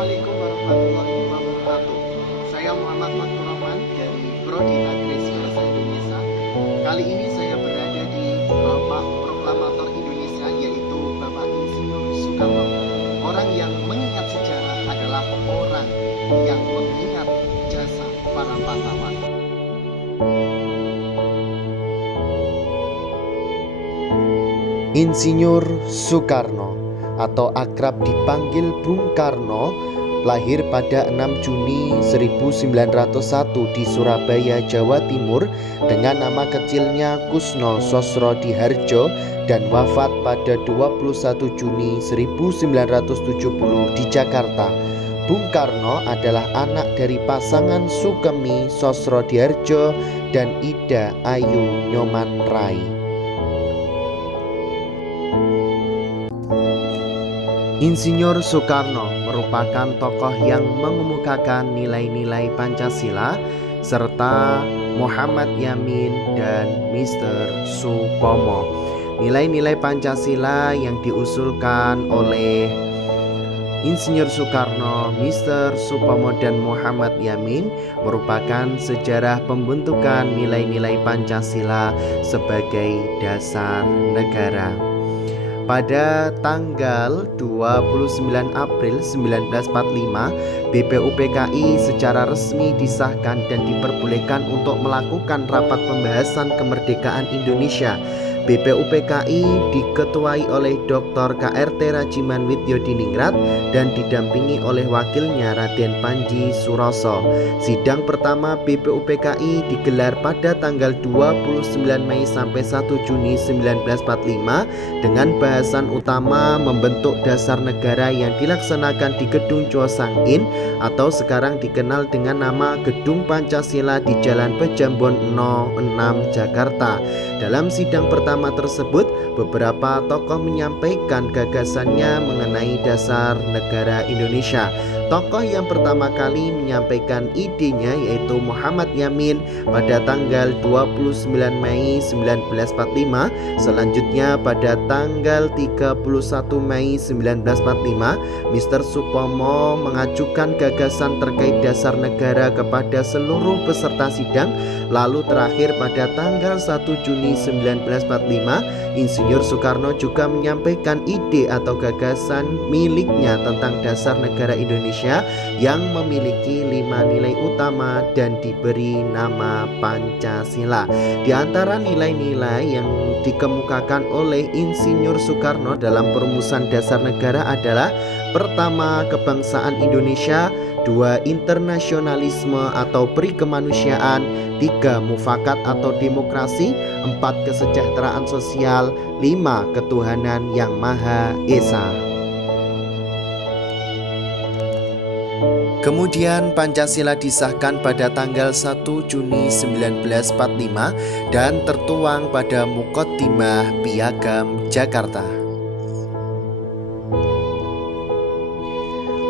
Assalamualaikum warahmatullahi wabarakatuh. Saya Muhammad Fatur Rahman dari Prodi Agris Bahasa Indonesia. Kali ini saya berada di Bapak Proklamator Indonesia, yaitu Bapak Insinyur Soekarno. Orang yang mengingat sejarah adalah orang yang mengingat jasa para pahlawan. Insinyur Soekarno atau akrab dipanggil Bung Karno lahir pada 6 Juni 1901 di Surabaya, Jawa Timur dengan nama kecilnya Kusno Sosrodihardjo dan wafat pada 21 Juni 1970 di Jakarta. Bung Karno adalah anak dari pasangan Sukemi Sosrodihardjo dan Ida Ayu Nyoman Rai. Insinyur Soekarno merupakan tokoh yang mengemukakan nilai-nilai Pancasila serta Muhammad Yamin dan Mr. Supomo. Nilai-nilai Pancasila yang diusulkan oleh Insinyur Soekarno, Mr. Supomo dan Muhammad Yamin merupakan sejarah pembentukan nilai-nilai Pancasila sebagai dasar negara. Pada tanggal 29 April 1945, BPUPKI secara resmi disahkan dan diperbolehkan untuk melakukan rapat pembahasan kemerdekaan Indonesia. BPUPKI diketuai oleh Dr. KRT Rajiman Widyodiningrat dan didampingi oleh wakilnya Raden Panji Suroso. Sidang pertama BPUPKI digelar pada tanggal 29 Mei sampai 1 Juni 1945 dengan bahasan utama membentuk dasar negara yang dilaksanakan di Gedung Chosang-in atau sekarang dikenal dengan nama Gedung Pancasila di Jalan Pejambon No. 6 Jakarta. Dalam sidang pertama tersebut, beberapa tokoh menyampaikan gagasannya mengenai dasar negara Indonesia. Tokoh yang pertama kali menyampaikan idenya yaitu Muhammad Yamin pada tanggal 29 Mei 1945. Selanjutnya pada tanggal 31 Mei 1945, Mr. Supomo mengajukan gagasan terkait dasar negara kepada seluruh peserta sidang. Lalu terakhir pada tanggal 1 Juni 1945, Insinyur Soekarno juga menyampaikan ide atau gagasan miliknya tentang dasar negara Indonesia yang memiliki 5 nilai utama dan diberi nama Pancasila. Di antara nilai-nilai yang dikemukakan oleh Insinyur Soekarno dalam perumusan dasar negara adalah: pertama, kebangsaan Indonesia; 2, internasionalisme atau perikemanusiaan; 3, mufakat atau demokrasi; 4, kesejahteraan sosial; 5, ketuhanan yang Maha Esa. Kemudian Pancasila disahkan pada tanggal 1 Juni 1945 dan tertuang pada Muqaddimah Piagam Jakarta.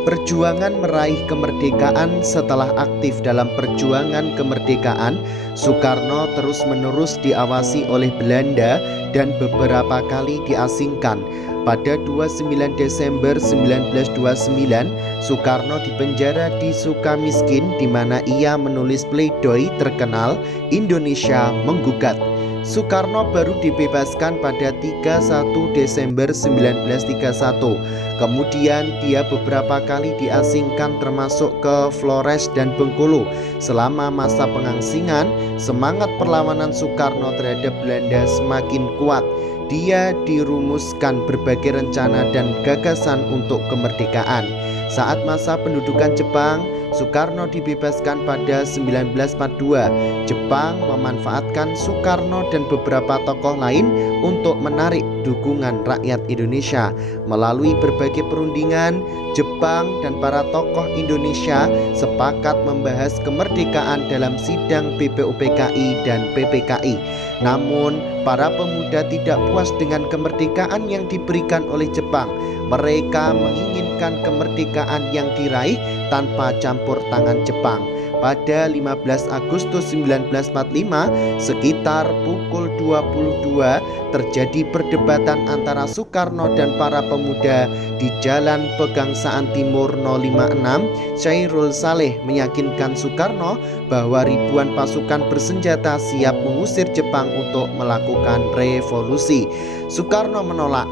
Perjuangan meraih kemerdekaan. Setelah aktif dalam perjuangan kemerdekaan, Soekarno terus-menerus diawasi oleh Belanda dan beberapa kali diasingkan. Pada 29 Desember 1929, Soekarno dipenjara di Sukamiskin, di mana ia menulis pledoi terkenal Indonesia Menggugat. Soekarno baru dibebaskan pada 31 Desember 1931. Kemudian dia beberapa kali diasingkan termasuk ke Flores dan Bengkulu. Selama masa pengangsingan, semangat perlawanan Soekarno terhadap Belanda semakin kuat. Dia dirumuskan berbagai rencana dan gagasan untuk kemerdekaan. Saat masa pendudukan Jepang, Soekarno dibebaskan pada 1942. Jepang memanfaatkan Soekarno dan beberapa tokoh lain untuk menarik dukungan rakyat Indonesia. Melalui berbagai perundingan, Jepang dan para tokoh Indonesia sepakat membahas kemerdekaan dalam sidang BPUPKI dan PPKI. Namun, para pemuda tidak puas dengan kemerdekaan yang diberikan oleh Jepang. Mereka menginginkan kemerdekaan yang diraih tanpa campur tangan Jepang. pada 15 Agustus 1945 sekitar pukul 22 terjadi perdebatan antara Soekarno dan para pemuda di Jalan Pegangsaan Timur 056. Chairul Saleh meyakinkan Soekarno bahwa ribuan pasukan bersenjata siap mengusir Jepang untuk melakukan revolusi. Soekarno menolak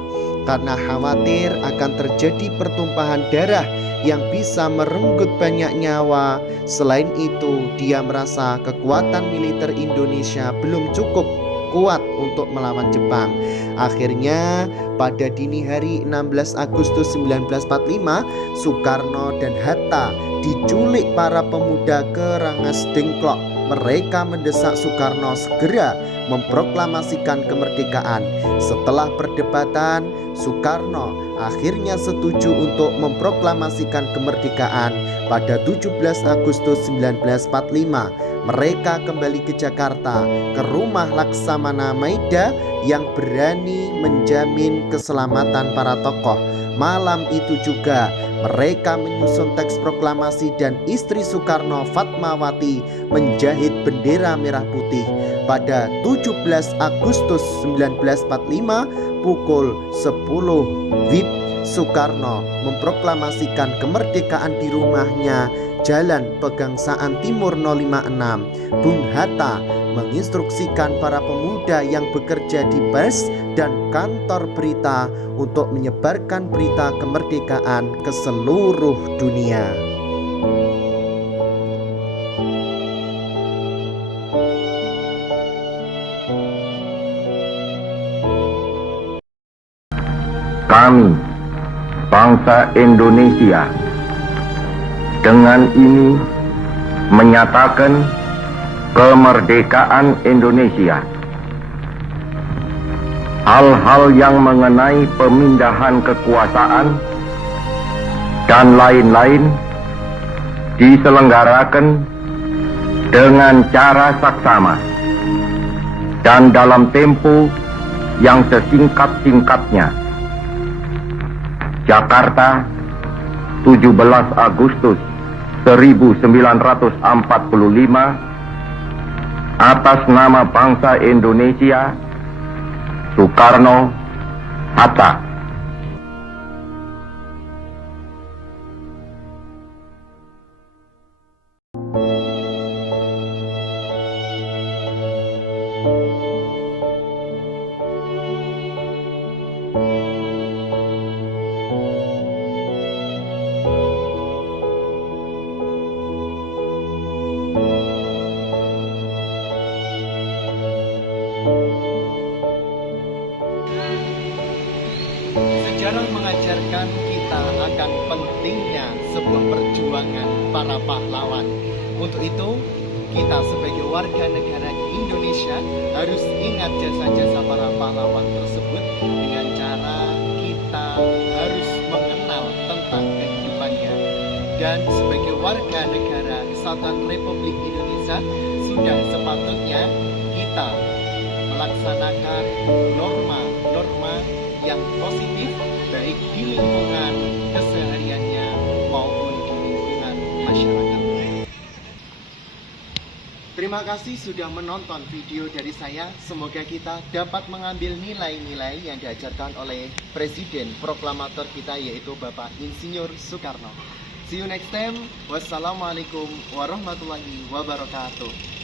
karena khawatir akan terjadi pertumpahan darah yang bisa merenggut banyak nyawa. Selain itu, dia merasa kekuatan militer Indonesia belum cukup kuat untuk melawan Jepang. Akhirnya pada dini hari 16 Agustus 1945, Soekarno dan Hatta diculik para pemuda ke Rangas Dengklok. Mereka mendesak Soekarno segera memproklamasikan kemerdekaan. Setelah perdebatan, Soekarno akhirnya setuju untuk memproklamasikan kemerdekaan pada 17 Agustus 1945. Mereka kembali ke Jakarta, ke rumah Laksamana Maida yang berani menjamin keselamatan para tokoh. Malam itu juga mereka menyusun teks proklamasi dan istri Soekarno, Fatmawati, menjahit bendera merah putih. Pada 17 Agustus 1945 pukul 10 WIB, Soekarno memproklamasikan kemerdekaan di rumahnya Jalan Pegangsaan Timur 056. Bung Hatta menginstruksikan para pemuda yang bekerja di pers dan kantor berita untuk menyebarkan berita kemerdekaan ke seluruh dunia. Kami, bangsa Indonesia, dengan ini menyatakan kemerdekaan Indonesia. Hal-hal yang mengenai pemindahan kekuasaan dan lain-lain diselenggarakan dengan cara saksama dan dalam tempo yang sesingkat-singkatnya. Jakarta, 17 Agustus 1945, atas nama bangsa Indonesia, Soekarno, Hatta. Sejarah mengajarkan kita akan pentingnya sebuah perjuangan para pahlawan. Untuk itu, kita sebagai warga negara Indonesia harus ingat jasa-jasa para pahlawan tersebut dengan cara kita harus mengenal tentang kehidupannya. Dan sebagai warga negara Kesatuan Republik Indonesia, sudah sepatutnya kita melaksanakan norma-norma yang positif baik di lingkungan kesehariannya maupun di lingkungan masyarakat. Terima kasih sudah menonton video dari saya. Semoga kita dapat mengambil nilai-nilai yang diajarkan oleh Presiden Proklamator kita, yaitu Bapak Insinyur Soekarno. See you next time. Wassalamualaikum warahmatullahi wabarakatuh.